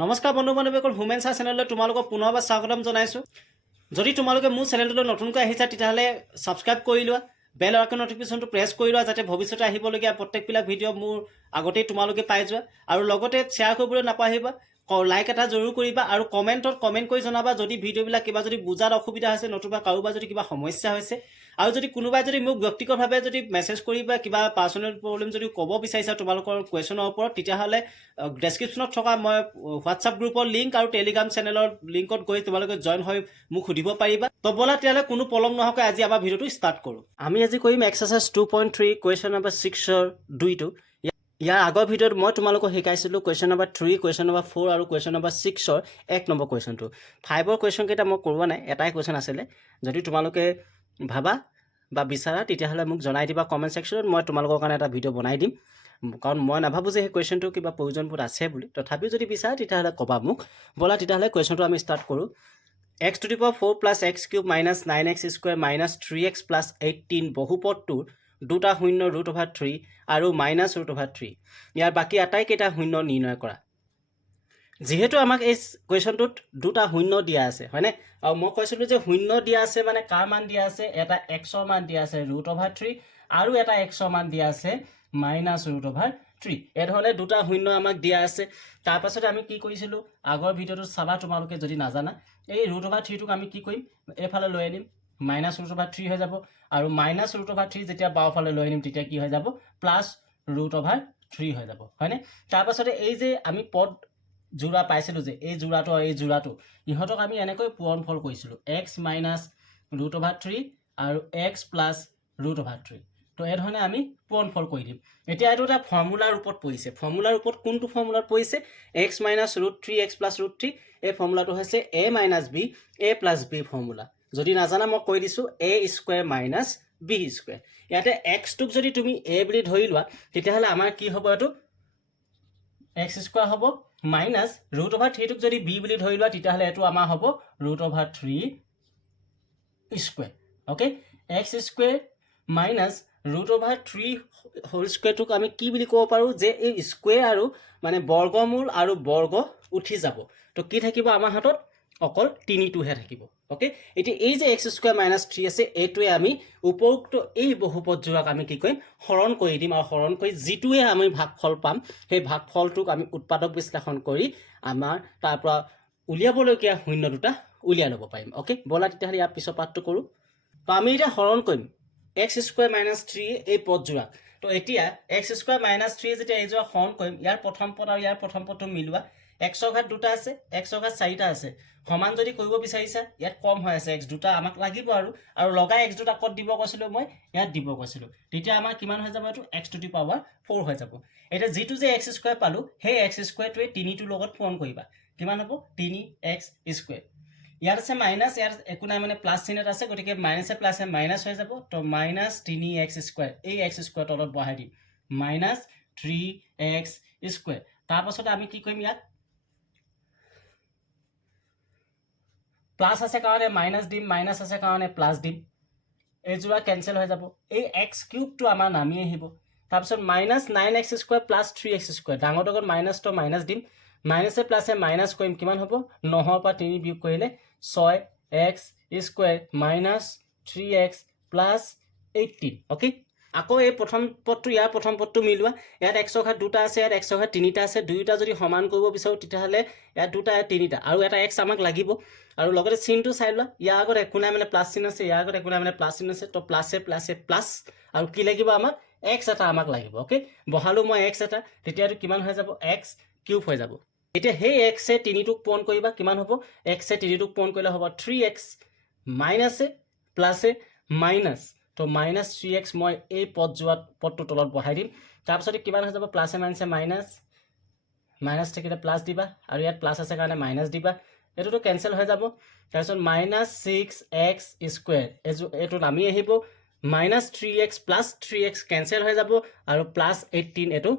নমস্কাৰ বন্ধু বান্ধৱীসকল, হোমেন ছাৰ চেনেললৈ তোমালোকক পুনৰবাৰ স্বাগতম জনাইছোঁ। যদি তোমালোকে মোৰ চেনেলটোলৈ নতুনকৈ আহিছা তেতিয়াহ'লে ছাবস্ক্ৰাইব কৰি লোৱা, বেল আইকন নটিফিকেশ্যনটো প্ৰেছ কৰি লোৱা, যাতে ভৱিষ্যতে আহিবলগীয়া প্ৰত্যেকবিলাক ভিডিঅ' মোৰ আগতেই তোমালোকে পাই যোৱা। আৰু লগতে শ্বেয়াৰ কৰিবলৈ নাপাহৰিবা, লাইক এটা জৰুৰ কৰিবা আৰু কমেণ্টত কমেণ্ট কৰি জনাবা যদি ভিডিঅ'বিলাক কিবা যদি বুজাত অসুবিধা হৈছে, নতুবা কাৰোবাৰ যদি কিবা সমস্যা হৈছে, আৰু যদি কোনোবাই যদি মোক ব্যক্তিগতভাৱে যদি মেছেজ কৰি বা কিবা পাৰ্চনেল প্ৰব্লেম যদি ক'ব বিচাৰিছা তোমালোকৰ কুৱেশ্যনৰ ওপৰত, তেতিয়াহ'লে ডেছক্ৰিপশ্যনত থকা মই হোৱাটছআপ গ্ৰুপৰ লিংক আৰু টেলিগ্ৰাম চেনেলৰ লিংকত গৈ তোমালোকে জইন হৈ মোক সুধিব পাৰিবা। তো ব'লা তেতিয়াহ'লে কোনো পলম নোহোৱাকৈ আজি আমাৰ ভিডিঅ'টো ষ্টাৰ্ট কৰোঁ। আমি আজি কৰিম এক্সাৰচাইজ 2.3 কুৱেশ্যন নম্বৰ 6ৰ 2টো। ইয়াৰ আগৰ ভিডিঅ'ত মই তোমালোকক শিকাইছিলোঁ কুৱেশ্যন নম্বৰ 3, কুৱেশ্যন নম্বৰ 4 আৰু কুৱেশ্যন নম্বৰ 6ৰ 1 নম্বৰ কুৱেশ্যনটো। 5ৰ কুৱেশ্যনকেইটা মই কৰোৱা নাই, এটাই কুৱেশ্যন আছিলে। যদি তোমালোকে ভাবা বা বিচাৰা তেতিয়াহ'লে মোক জনাই দিবা কমেণ্ট ছেকশ্যনত, মই তোমালোকৰ কাৰণে এটা ভিডিঅ' বনাই দিম। কাৰণ মই নাভাবোঁ যে সেই কুৱেশ্যনটো কিবা প্ৰয়োজনবোধ আছে বুলি, তথাপিও যদি বিচাৰা তেতিয়াহ'লে ক'বা মোক। ব'লা তেতিয়াহ'লে কুৱেশ্যনটো আমি ষ্টাৰ্ট কৰোঁ। x⁴ plus x³ minus 9x² minus 3x plus 18 বহুপদটোৰ দুটা শূন্য √3 আৰু মাইনাছ √3 ইয়াৰ বাকী আটাইকেইটা শূন্য নিৰ্ণয় কৰা। যিহেতু আমাক এই কুৱেশ্যনটোত দুটা শূন্য দিয়া আছে, হয়নে? আৰু মই কৈছিলোঁ যে শূন্য দিয়া আছে মানে কাৰ মান দিয়া আছে? এটা xৰ মান দিয়া আছে √3 আৰু এটা xৰ মান দিয়া আছে মাইনাছ √3। এইধৰণে দুটা শূন্য আমাক দিয়া আছে। তাৰপাছতে আমি কি কৰিছিলোঁ? আগৰ ভিডিঅ'টো চাবা তোমালোকে যদি নাজানা। এই √3টোক আমি কি কৰিম? এইফালে লৈ আনিম, মাইনাছ √3 হৈ যাব। আৰু মাইনাছ √3 যেতিয়া বাওঁফালে লৈ আনিম তেতিয়া কি হৈ যাব? প্লাছ √3 হৈ যাব, হয়নে? তাৰপাছতে এই যে আমি পদ যোৰা পাইছিলোঁ যে এই যোৰাটো আৰু এই যোৰাটো, ইহঁতক আমি এনেকৈ পূৰণফল কৰিছিলোঁ, x মাইনাছ √3 আৰু x প্লাছ √3। তো এইধৰণে আমি পূৰণফল কৰি দিম। এতিয়া এইটো এটা ফৰ্মুলাৰ ৰূপত পৰিছে। ফৰ্মুলাৰ ৰূপত কোনটো ফৰ্মুলাত পৰিছে? x minus √3 x plus √3। এই ফৰ্মুলাটো হৈছে a minus b a plus b formula. যদি নাজানা মই কৈ দিছোঁ, a² মাইনাছ b²। ইয়াতে xটোক যদি তুমি a বুলি ধৰি লোৱা তেতিয়াহ'লে আমাৰ কি হ'ব? এইটো x² হ'ব মাইনাছ √3টোক যদি b বুলি ধৰি লোৱা তেতিয়াহ'লে এইটো আমাৰ হ'ব √3²। অ'কে, x² মাইনাছ √3² আমি কি বুলি ক'ব পাৰোঁ? যে এই স্কুৱেৰ আৰু মানে বৰ্গমূল আৰু বৰ্গ উঠি যাব। তো কি থাকিব আমাৰ হাতত? অকল 3টোহে থাকিব। অ'কে, এতিয়া এই যে x² মাইনাছ 3 আছে, এইটোৱে আমি উপৰোক্ত এই বহুপদযোৰাক আমি কি কৰিম? হৰণ কৰি দিম। আৰু হৰণ কৰি যিটোৱে আমি ভাগফল পাম সেই ভাগফলটোক আমি উৎপাদক বিশ্লেষণ কৰি আমাৰ তাৰ পৰা উলিয়াবলগীয়া শূন্য দুটা উলিয়াই ল'ব পাৰিম। অ'কে, ব'লা তেতিয়াহ'লে ইয়াৰ পিছৰ পাঠটো কৰোঁ। তো আমি এতিয়া হৰণ কৰিম x² মাইনাছ 3 এই পদযোৰাক। তো এতিয়া x² মাইনাছ 3 যেতিয়া এইযোৰা হৰণ কৰিম, ইয়াৰ প্ৰথম পদ আৰু ইয়াৰ প্ৰথম পদটো মিলোৱা। xৰ ঘাত 2টা আছে, xৰ ঘাত 4টা আছে। সমান যদি কৰিব বিচাৰিছা, ইয়াত কম হৈ আছে, x দুটা আমাক লাগিব আৰু লগাই x দুটা ক'ত দিব কৈছিলোঁ? মই ইয়াত দিব কৈছিলোঁ। তেতিয়া আমাৰ কিমান হৈ যাব? এইটো x⁴ হৈ যাব। এতিয়া যিটো যে x² পালোঁ, সেই x²টোৱে 3টোৰ লগত পূৰণ কৰিবা। কিমান হ'ব? 3x²। ইয়াত আছে মাইনাছ, ইয়াত একো নাই মানে প্লাছ চিহ্ন আছে, গতিকে মাইনাছে প্লাছে মাইনাছ হৈ যাব। তো মাইনাছ 3x², এই x² তলত বহাই দিম, মাইনাছ 3x²। তাৰপাছতে আমি কি কৰিম? ইয়াত প্লাছ আছে কাৰণে মাইনাছ দিম, মাইনাছ আছে কাৰণে প্লাছ দিম। এইযোৰা কেঞ্চেল হৈ যাব। এই x³ আমাৰ নামি আহিব। তাৰপিছত মাইনাছ 9x² প্লাছ 3x², ডাঙৰ লগত মাইনাছটো মাইনাছ দিম, মাইনাছে প্লাছে মাইনাছ কৰিম, কিমান হ'ব? 9ৰ পৰা 3 বিয়োগ কৰিলে 6x² minus 3x plus 18। Okay, আকৌ এই প্ৰথম পদটো ইয়াৰ প্ৰথম পদটো মিলোৱা। ইয়াত xৰ ঘাত 2টা আছে, ইয়াত xৰ ঘাত 3টা আছে। দুয়োটা যদি সমান কৰিব বিচাৰোঁ তেতিয়াহ'লে ইয়াত 2টা, ইয়াত 3টা, আৰু এটা x আমাক লাগিব। আৰু লগতে চিনটো চাই লোৱা, ইয়াৰ আগত একো নাই মানে প্লাছ চিন আছে, ইয়াৰ আগত একো নাই মানে প্লাছ চিন আছে। তো প্লাছে প্লাছে প্লাছ, আৰু কি লাগিব আমাক? x এটা আমাক লাগিব। অ'কে, বহালোঁ মই x এটা, তেতিয়াতো কিমান হৈ যাব? x³ হৈ যাব। এতিয়া সেই xয়ে 3টোক পূৰণ কৰিবা, কিমান হ'ব? xয়ে 3টোক পূৰণ কৰিলে হ'ব 3x মাইনাছে প্লাছে মাইনাছ। তো মাইনাছ 3x মই এই পদটোৰ তলত বহাই দিম। তাৰপিছতে কিমান হৈ যাব? প্লাছে মাইনাছে মাইনাছ, মাইনাছ থাকিলে প্লাছ দিবা, আৰু ইয়াত প্লাছ আছে কাৰণে মাইনাছ দিবা। এইটোতো কেঞ্চেল হৈ যাব। তাৰপিছত মাইনাছ 6x², এইটো নামি আহিব। Minus 3x plus 3x cancel হৈ যাব, আৰু প্লাছ 18 এইটো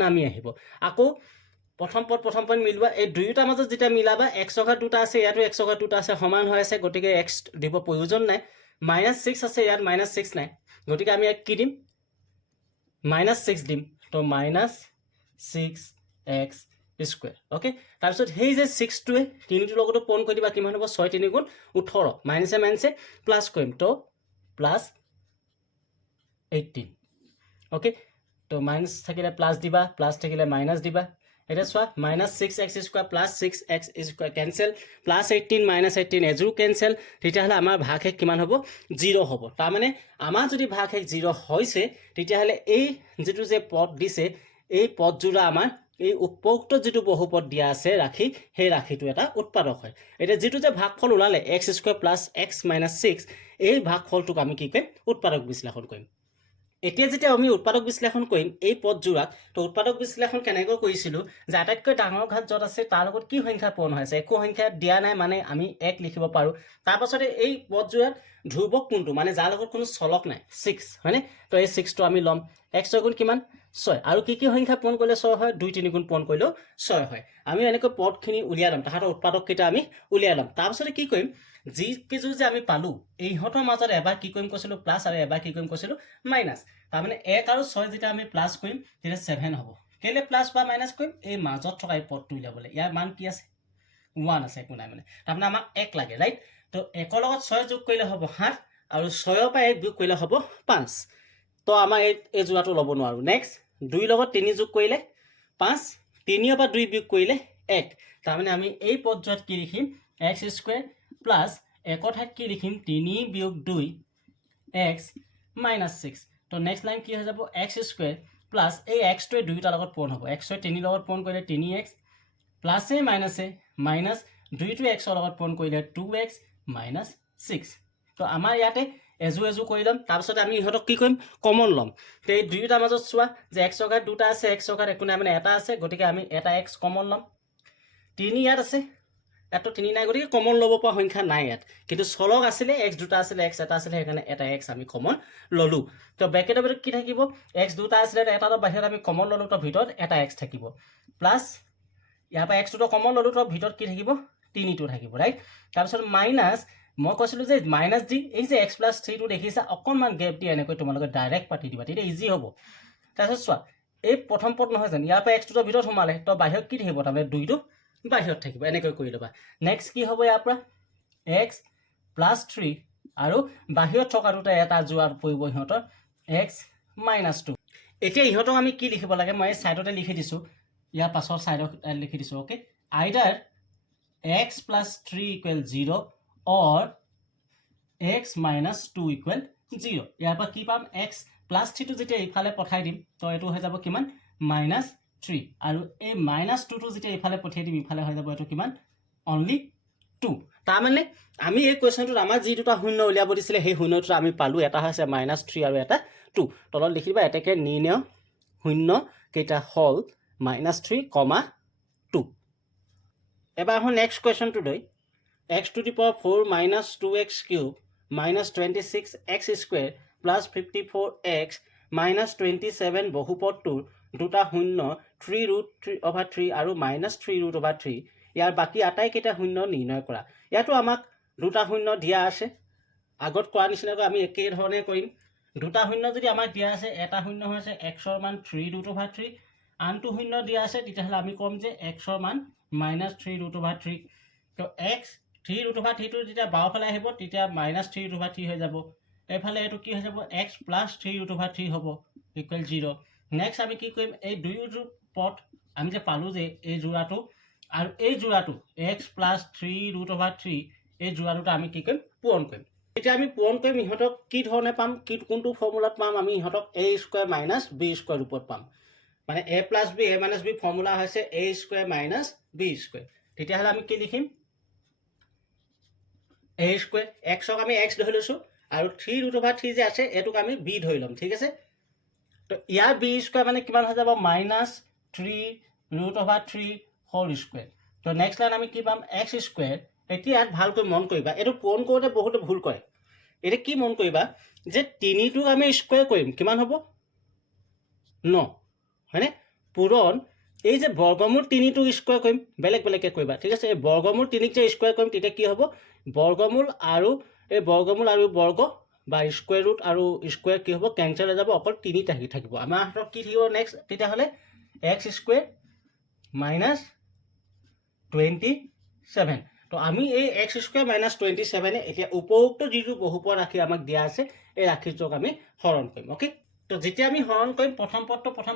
নামি আহিব। আকৌ প্ৰথম পদ মিলোৱা। এই দুয়োটাৰ মাজত যেতিয়া মিলাবা, xৰ ঘাত 2টা আছে, ইয়াতো xৰ ঘাত 2টা আছে, সমান হৈ আছে, গতিকে x দিব প্ৰয়োজন নাই। মাইনাছ 6 আছে, ইয়াত মাইনাছ 6 নাই, গতিকে আমি ইয়াত কি দিম? মাইনাছ 6 দিম। তো মাইনাছ 6x স্কুৱেৰ অ'কে তাৰপিছত সেই যে 6টোৱে 3টোৰ লগতো পূৰণ কৰি দিবা কিমান হ'ব 6 3 গুণ 18 মাইনাছে মাইনাছে প্লাছ কৰিম তো প্লাছ 18 অ'কে তো মাইনাছ থাকিলে প্লাছ দিবা প্লাছ থাকিলে মাইনাছ দিবা এতিয়া চোৱা minus 6x square plus 6x square cancel plus 18 minus 18 এযোৰ কেঞ্চেল তেতিয়াহ'লে আমাৰ ভাগশেষ কিমান হ'ব 0 হ'ব তাৰমানে আমাৰ যদি ভাগশেষ 0 হৈছে তেতিয়াহ'লে এই যিটো যে পদ দিছে এই পদযোৰা আমাৰ এই উপৰোক্ত যিটো বহুপদ দিয়া আছে ৰাশি সেই ৰাশিটো এটা উৎপাদক হয় এতিয়া যিটো যে ভাগফল ওলালে x square plus x minus 6 এই ভাগফলটোক আমি কি কৰিম উৎপাদক বিশ্লেষণ কৰিম এতিয়া যেতিয়া আমি উৎপাদক বিশ্লেষণ কৰিম এই পদযোৰাক তো উৎপাদক বিশ্লেষণ কেনেকৈ কৰিছিলোঁ যে আটাইতকৈ ডাঙৰ ঘাত য'ত আছে তাৰ লগত কি সংখ্যা পূৰণ হৈ আছে একো সংখ্যা দিয়া নাই মানে আমি 1 লিখিব পাৰোঁ তাৰপাছতে এই পদযোৰাত ধ্ৰুৱক কোনটো মানে যাৰ লগত কোনো চলক নাই 6 হয়নে তো এই 6টো আমি ল'ম x গুণ কিমান 6 আৰু কি সংখ্যা পূৰণ কৰিলে 6 হয় 2 3 গুণ পূৰণ কৰিলেও 6 হয় আমি এনেকৈ পদখিনি উলিয়াই ল'ম তাহাঁতৰ উৎপাদককেইটা আমি উলিয়াই ল'ম তাৰপাছতে কি কৰিম যি কেইযোৰ যে আমি পালোঁ এইহঁতৰ মাজত এবাৰ কি কৰিম কৈছিলোঁ প্লাছ আৰু এবাৰ কি কৰিম কৈছিলোঁ মাইনাছ তাৰমানে 1 আৰু 6 যেতিয়া আমি প্লাছ কৰিম তেতিয়া 7 হ'ব কেলে প্লাছ বা মাইনাছ কৰিম এই মাজত থকা এই পদটো উলিয়াবলৈ ইয়াৰ মান কি আছে 1 আছে একো নাই মানে তাৰমানে আমাক 1 লাগে ৰাইট তো 1ৰ লগত 6 যোগ কৰিলে হ'ব 7 আৰু 6ৰ পৰা 1 যোগ কৰিলে হ'ব 5 তো আমাৰ এই যোৰাটো ল'ব নোৱাৰোঁ নেক্সট 2 লগত 3 যোগ কৰিলে 5 3ৰ পৰা 2 বিয়োগ কৰিলে 1 তাৰমানে আমি এই পদযোৰাত কি লিখিম x স্কুৱেৰ প্লাছ 1ৰ ঠাইত কি লিখিম 3 বিয়োগ 2 x মাইনাছ 6 তো নেক্সট লাইন কি হৈ যাব x স্কুৱেৰ প্লাছ এই xটোৱে দুয়োটাৰ লগত পূৰণ হ'ব xটোৱে 3 লগত পূৰণ কৰিলে 3x প্লাছে মাইনাছে মাইনাছ 2টোৱে xৰ লগত পূৰণ কৰিলে 2x মাইনাছ 6 তো আমাৰ ইয়াতে এযোৰ এযোৰ কৰি ল'ম তাৰপিছত আমি ইহঁতক কি কৰিম কমন ল'ম তো এই দুয়োটাৰ মাজত চোৱা যে xৰ ঘাত দুটা আছে xৰ ঘাত একো নাই মানে এটা আছে গতিকে আমি এটা x কমন ল'ম 3 ইয়াত আছে ইয়াতো 3 নাই গতিকে কমন ল'ব পৰা সংখ্যা নাই ইয়াত কিন্তু চলক আছিলে x দুটা আছিলে x এটা আছিলে সেইকাৰণে এটা x আমি কমন ল'লোঁ তো ব্ৰেকেটৰ ভিতৰত কি থাকিব x দুটা আছিলে এটাৰ বাহিৰত আমি কমন ল'লোঁ তো ভিতৰত এটা x থাকিব প্লাছ ইয়াৰ পৰা xটো কমন ল'লোঁ তো ভিতৰত কি থাকিব 3টো থাকিব ৰাইট তাৰপিছত মাইনাছ মই কৈছিলোঁ যে মাইনাছ দি এই যে x প্লাছ 3টো দেখিছা অকণমান গেপ দি এনেকৈ তোমালোকে ডাইৰেক্ট পাতি দিবা তেতিয়া ইজি হ'ব তাৰপিছত চোৱা এই প্ৰথম পদ নহয় জানো ইয়াৰ পৰা xটো ভিতৰত সোমালে তো বাহিৰত কি থাকিব তাৰমানে 2টো বাহিৰত থাকিব এনেকৈ কৰি ল'বা নেক্সট কি হ'ব ইয়াৰ পৰা x প্লাছ 3 আৰু বাহিৰত থকা দুটা এটা যোৱাৰ পৰিব ইহঁতৰ x মাইনাছ 2 এতিয়া ইহঁতক আমি কি লিখিব লাগে মই ছাইডতে লিখি দিছোঁ ইয়াৰ পাছৰ ছাইডত লিখি দিছোঁ okay either x plus 3 equal 0 or x minus 2 equal 0 ইয়াৰ পৰা কি পাম x প্লাছ 3টো যেতিয়া ইফালে পঠাই দিম তো এইটো হৈ যাব কিমান মাইনাছ 3 আৰু এই মাইনাছ 2টো যেতিয়া ইফালে পঠিয়াই দিম ইফালে হৈ যাব এইটো কিমান অনলি 2 তাৰমানে আমি এই কুৱেশ্যনটোত আমাৰ যি দুটা শূন্য উলিয়াব দিছিলে সেই শূন্যটো আমি পালোঁ এটা হৈছে মাইনাছ 3 আৰু এটা 2 তলত লিখি দিবা এটাকে নিৰ্ণয় শূন্য কেইটা হ'ল মাইনাছ 3, 2 এবাৰ আহোঁ next কুৱেশ্যনটোলৈ x to the power 4 minus 2x cube minus 26x square plus 54x minus 27 বহুপদটোৰ দুটা শূন্য 3 root 3 over 3 আৰু minus 3 root over 3 ইয়াৰ বাকী আটাইকেইটা শূন্য নিৰ্ণয় কৰা ইয়াতো আমাক দুটা শূন্য দিয়া আছে আগত কৰা নিচিনাকৈ আমি একেই ধৰণে কৰিম দুটা শূন্য যদি আমাক দিয়া আছে এটা শূন্য হৈছে xৰ মান 3 root over 3 আনটো শূন্য দিয়া আছে তেতিয়াহ'লে আমি ক'ম যে xৰ মান minus 3 root over 3 তো x 3 root over 3টো যেতিয়া বাওঁফালে আহিব তেতিয়া মাইনাছ 3 root over 3 হৈ যাব এইফালে এইটো কি হৈ যাব x প্লাছ 3 root over 3 হ'ব ইকুৱেল 0 নেক্সট আমি কি কৰিম এই দুয়োটো পদ আমি যে পালোঁ যে এই যোৰাটো আৰু এই যোৰাটো x প্লাছ 3 root over 3 এই যোৰাটোত আমি কি কৰিম পূৰণ কৰিম এতিয়া আমি পূৰণ কৰিম ইহঁতক কি ধৰণে পাম কি কোনটো ফৰ্মুলাত পাম আমি ইহঁতক a square minus b square ৰূপত পাম মানে a plus b a minus b formula হৈছে a square minus b square তেতিয়াহ'লে আমি কি লিখিম a স্কুৱেৰ xক আমি x ধৰি লৈছোঁ আৰু 3 root over 3 যে আছে এইটোক আমি b ধৰি ল'ম ঠিক আছে তো ইয়াৰ b স্কুৱেৰ মানে কিমান হৈ যাব minus 3 root over 3 whole square তো নেক্সট লাইন আমি কি পাম x স্কুৱেৰ এতিয়া ইয়াত ভালকৈ মন কৰিবা এইটো পূৰণ কৰোঁতে বহুতে ভুল কৰে এতিয়া কি মন কৰিবা যে 3টোক আমি স্কুৱেৰ কৰিম কিমান হ'ব 9 হয়নে পূৰণ এই যে বৰ্গমূল 3টোক স্কুৱেৰ কৰিম বেলেগ বেলেগকৈ কৰিবা ঠিক আছে এই বৰ্গমূল 3ক যে স্কুৱেৰ কৰিম তেতিয়া কি হ'ব বৰ্গমূল আৰু এই বৰ্গমূল আৰু বৰ্গ বা স্কুৱেৰ ৰুট আৰু স্কুৱেৰ কি হ'ব কেঞ্চেল হৈ যাব অকল 3 থাকিব আমাৰ হাতত কি থাকিব নেক্সট তেতিয়াহ'লে x স্কুৱেৰ মাইনাছ 27 তো আমি এই এক্স স্কুৱেৰ মাইনাছ 27 এতিয়া উপৰোক্ত যিটো বহুপদ ৰাশি আমাক দিয়া আছে এই ৰাশিটোক আমি হৰণ কৰিম অ'কে তো যেতিয়া আমি হৰণ কৰিম প্ৰথম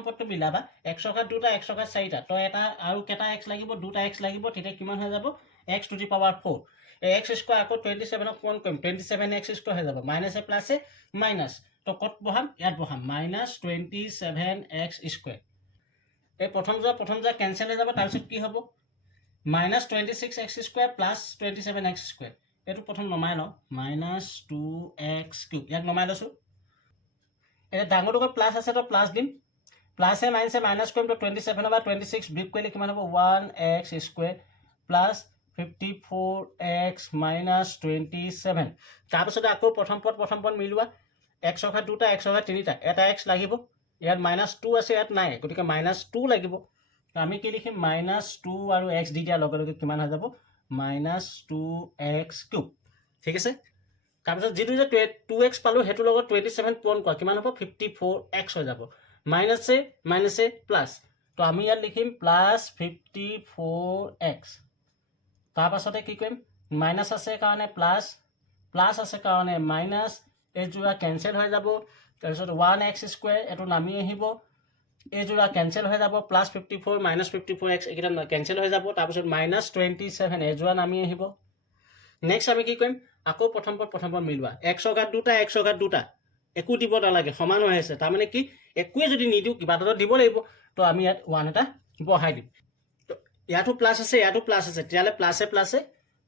পদটো মিলাবা এক্স টকা দুটা এক্স টকা চাৰিটা তো এটা আৰু কেইটা এক্স লাগিব দুটা এক্স লাগিব তেতিয়া কিমান হৈ যাব এক্স টু দি পাৱাৰ 4 এই এক্স স্কুৱেৰ আকৌ 27ক পূৰণ কৰিম 27 এক্স স্কুৱেৰ হৈ যাব মাইনাছে প্লাছে মাইনাছ তো কত বহাম ইয়াত বহাম মাইনাছ 27 এক্স স্কুৱেৰ এই প্ৰথম যা কেনসেল হৈ যাব তাৰপিছত কি হ'ব minus 26 x square plus 27 x square এইটো প্ৰথম নমাই লওঁ মাইনাছ 2x কিউব ইয়াক নমাই লৈছোঁ এটা ডাঙৰটোক প্লাছ আছে তো প্লাছ দিম প্লাছে মাইনাছে মাইনাছ কৰিম তো 27 বা 26 বিয়োগ কৰিলে কিমান হ'ব 1x square plus 54x minus 27 তাৰপিছতে আকৌ প্ৰথম পদ মিলোৱা x সংখ্যা দুটা x সংখ্যা তিনিটা এটা x লাগিব ইয়াত মাইনাছ 2 আছে ইয়াত নাই গতিকে মাইনাছ 2 লাগিব তো আমি কি লিখিম মাইনাছ 2 আৰু x দি দিয়াৰ লগে লগে কিমান হৈ যাব মাইনাছ 2x কিউব ঠিক আছে তাৰপিছত যিটো যে 2x পালো হেতুৰ লগত 27 পূৰণ কৰা কিমান হ'ব 54x হৈ যাব মাইনাছে প্লাছ তো আমি ইয়াত লিখিম প্লাছ 54x তাৰপাছতে কি কৰিম মাইনাছ আছে কাৰণে প্লাছ আছে কাৰণে মাইনাছ এই যোৰা কেনসেল হৈ যাব তাৰপিছত 1x স্কুৱেৰ এটো নামি আহিব এই যোৰা কেনসেল হৈ যাব প্লাছ 54 মাইনাছ 54x এটা কেনসেল হৈ যাব তাৰপিছত মাইনাছ 27 এই যোৰা নামি আহিব নেক্সট আমি কি কৰিম আকৌ প্ৰথম পদ মিলোৱা x ঘাত দুটা একো দিব নালাগে সমান হৈ আছে তাৰ মানে কি একোৱে যদি নিদিও কিবা এটা দিব লাগিব তো আমি ইয়াত 1 এটা বহাই দিম তো ইয়াতো প্লাছ আছে তেতিয়ালে প্লাছে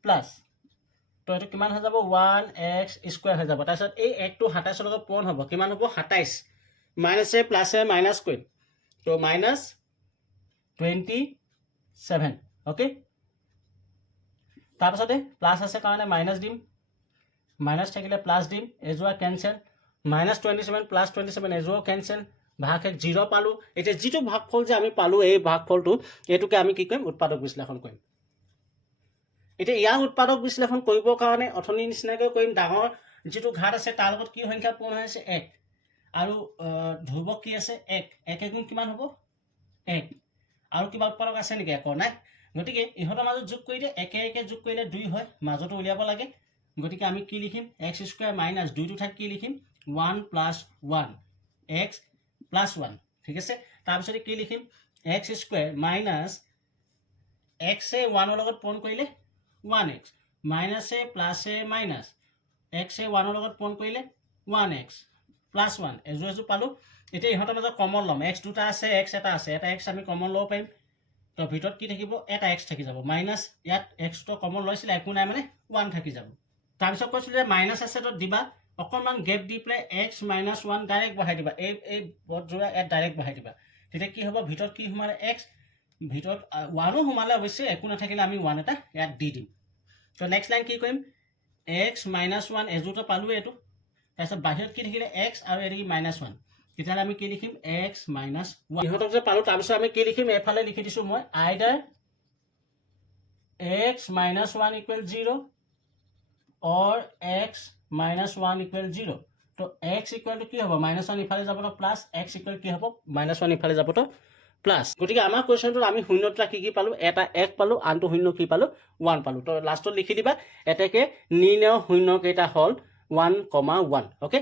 প্লাছ তো এটো কিমান হৈ যাব 1x স্কুৱেৰ হৈ যাব তাৰপিছত এই 1 টো 27 লগত পূৰণ হ'ব কিমান হ'ব 27 মাইনাছে প্লাছে মাইনাছ কৰিম তো মাইনাছ 27 ওকে তাৰপিছতে প্লাছ আছে কাৰণে মাইনাছ দিম মাইনাছ থাকিলে প্লাছ দিম এজোৱা কেনসেল মাইনাছ 27 প্লাছ 27 এজোৱা কেনসেল ভাগ 0 পালো এতিয়া যিটো ভাগফল যে আমি পালো এই ভাগফলটো এটোকে আমি কি কৰিম উৎপাদক বিশ্লেষণ কৰিম এতিয়া ইয়াৰ উৎপাদক বিশ্লেষণ কৰিবৰ কাৰণে অথনি নিচিনাকৈ কৰিম ডাঙৰ যিটো ঘাত আছে তাৰ লগত কি সংখ্যা পূৰণ হৈ আছে 1 আৰু ধ্ৰুৱক কি আছে 1 গুণ কিমান হ'ব 1 আৰু কিবা উৎপাদক আছে নেকি একো নাই গতিকে ইহঁতৰ মাজত যোগ কৰি দিয়ে একে যোগ কৰিলে 2 হয় মাজতো উলিয়াব লাগে গতিকে আমি কি লিখিম x স্কুৱেৰ মাইনাছ 2 টো ঠাইত কি লিখিম 1 প্লাছ 1 x প্লাছ 1 ঠিক আছে তাৰপিছত কি লিখিম x স্কুৱেৰ মাইনাছ x এ 1 ৰ লগত পূৰণ কৰিলে 1x মাইনাছে প্লাছে মাইনাছ x এ 1 ৰ লগত পূৰণ কৰিলে 1x প্লাছ 1 এজো পালো এতিয়া ইহঁতৰ মাজত কমন ল'ম x দুটা আছে x এটা আছে এটা x আমি কমন ল'ব পাৰিম তো ভিতৰত কি থাকিব এটা x থাকি যাব মাইনাছ ইয়াত x টো কমন লৈছিলে একো নাই মানে 1 থাকি যাব তাৰপিছত কৈছিল যে মাইনাছ আছে তো দিবা অকণমান গেপ দি প্লে x - 1 ডাইৰেক্ট বহাই দিবা এই পদ জোৰা ইয়াত ডাইৰেক্ট বহাই দিবা তেতিয়া কি হ'ব ভিতৰত কি সোমালে x ভিতৰত 1 ও সোমালে অৱশ্যে একো নাথাকিলে আমি 1 এটা ইয়াত দি দিম তো নেক্সট লাইন কি কৰিম x - 1 এজোটো পালো এটো তাৰপিছত বাহিৰত কি থাকিলে x আৰু এৰি -1 তেতিয়ালে আমি কি লিখিম x - 1 ইহঁতক যে পালো তাৰপিছত আমি কি লিখিম এফালে লিখি দিছো মই আইদাৰ x - 1 = 0 or x - 1 = 0 তো x = কি হ'ব -1 ইফালে যাব তো প্লাস x = কি হ'ব -1 ইফালে যাব তো প্লাস গতিকে আমাৰ কোৱেশ্চনটো আমি শূন্যত ৰাখি কি পালো এটা 1 পালো আনটো শূন্য কি পালো 1 পালো তো লাষ্টত লিখি দিবা এটাকে নিৰ্ণয় শূন্য কেইটা হল 1,1 ওকে